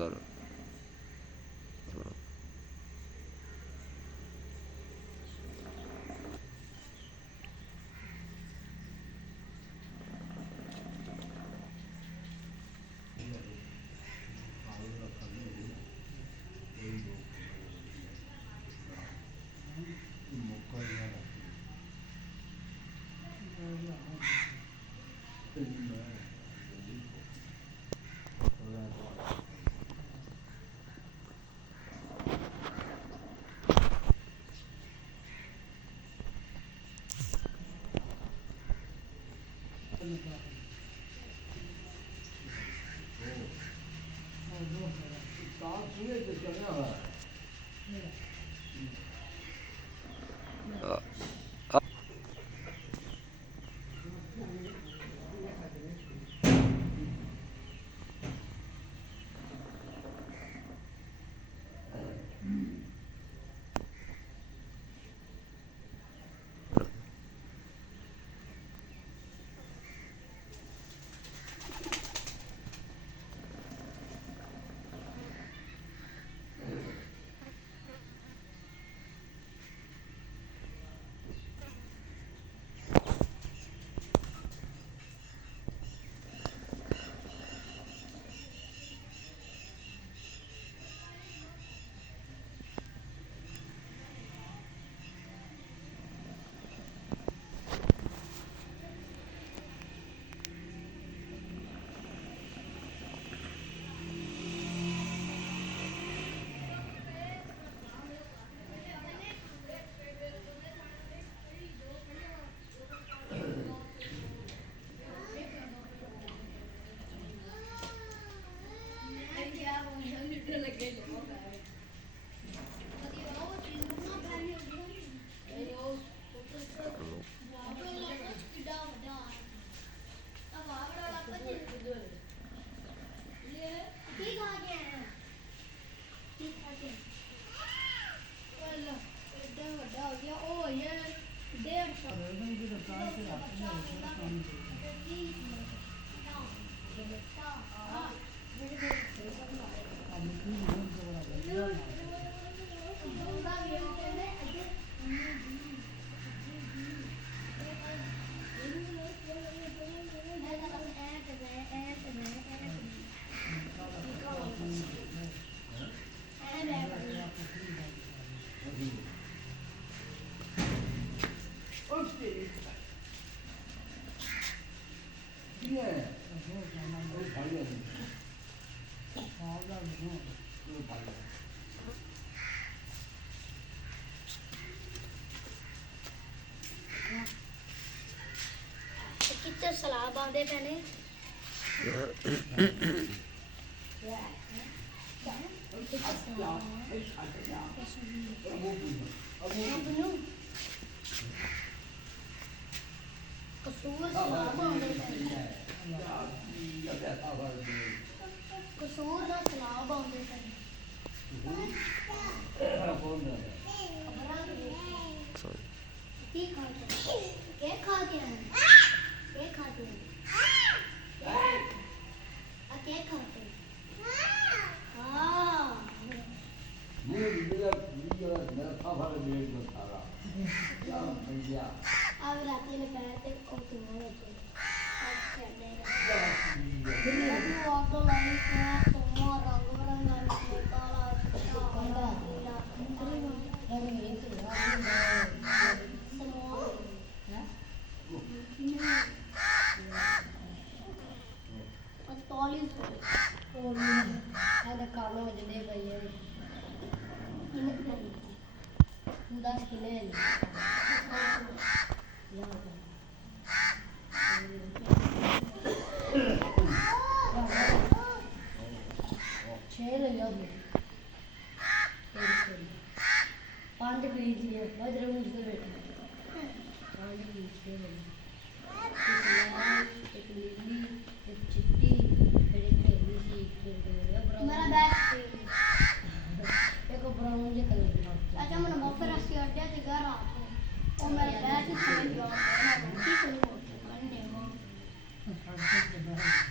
ਚਲੋ ਕਿੱਥੇ ਸਲਾਹ ਪਾਉਂਦੇ ਪਏ ਨੇ ਕਸੂਰ ਸਲਾਹ ਪਾਉਂਦੇ ਪਏ ਕਸੂਰ ਦਾ ਸਲਾਹ ਪਾਉਂਦੇ ਪਏ ਕੀ ਖਾਤੇ हैं क्या खाते हैं क्या खाते हाँ अब रात में पैर और तुम्हारे ऑटो लाइन तुम्हारा रंग काला कालो वजने गई है उदास किने छह लगा 5 बीज है वज्र मुझसे बैठे 5 बीज छह लगे एक नीली एक चिट्टी फिर एक नीली सी फिर मेरा बैग एक ब्राउन जे कलर का अच्छा मैंने मोफर अस्सी अड्डे ते घर आ और मेरा बैग से गया ना की करूं करने को